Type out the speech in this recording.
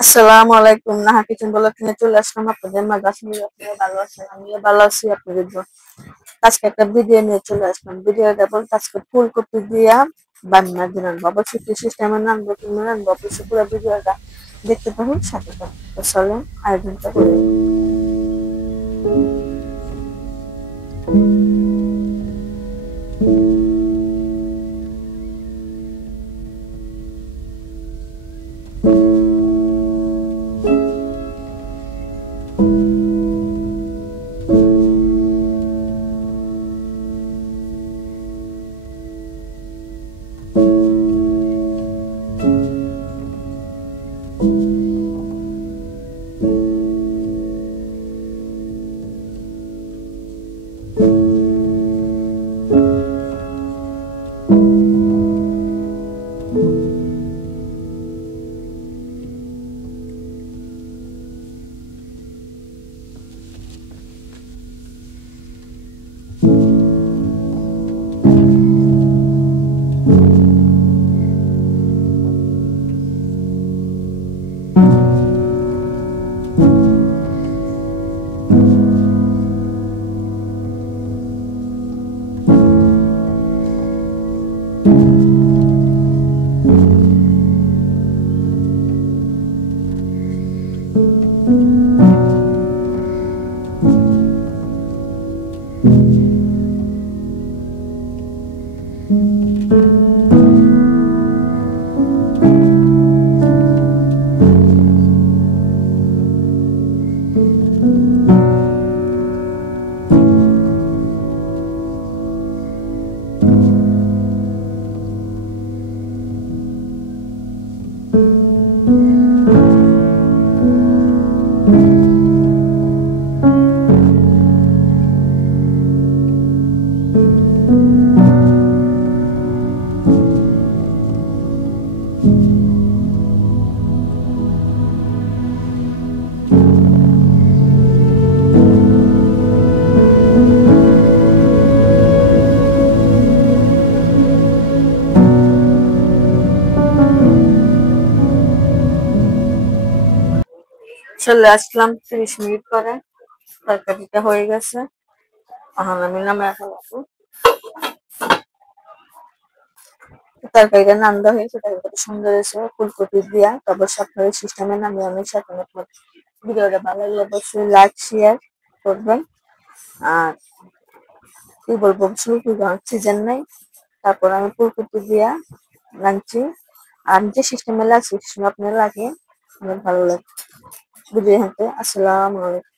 আসসালামু আলাইকুম। Naha kitchen blog নিয়ে চলে আসলাম আপনাদের মাঝে। আসলে আপনারা ভালো আছেন, আমিও ভালো আছি আপনাদের জন্য। আজকে একটা ভিডিও নিয়ে চলে আসলাম। ভিডিওটা বলতে আজকে ফুলকপি দিয়া বান্না দিলাম। অবশ্যই কি সিস্টেমে রান্না কিংবা রান্না অবশ্যই পুরো ভিডিওটা দেখতে পাবেন, সাথে থাকুন। তো চলেন আয়োজনটা করে নিই। চলে আসলাম 30 মিনিট পরে। তরকারিটা হয়ে গেছে, এখন আমি নামায় ফেলাবো। তরকারিটা নান্দা হয়েছে, তরকারিটা সুন্দর হয়েছে ফুলকপি দিয়া। তবে আপনার সিস্টেমে নামিয়ে অনেক সাথে ভিডিওটা ভালো লাগলে অবশ্যই লাইক শেয়ার করবেন। আর কি বলবো, ফুলকপি সিজন নাই, তারপর আমি ফুলকপি দিয়া রাঁধছি। আর যে সিস্টেমে লাগছে সিস্টেমে আপনার লাগে, অনেক ভালো লাগে। ভিডিও হাতে আসসালামু আলাইকুম।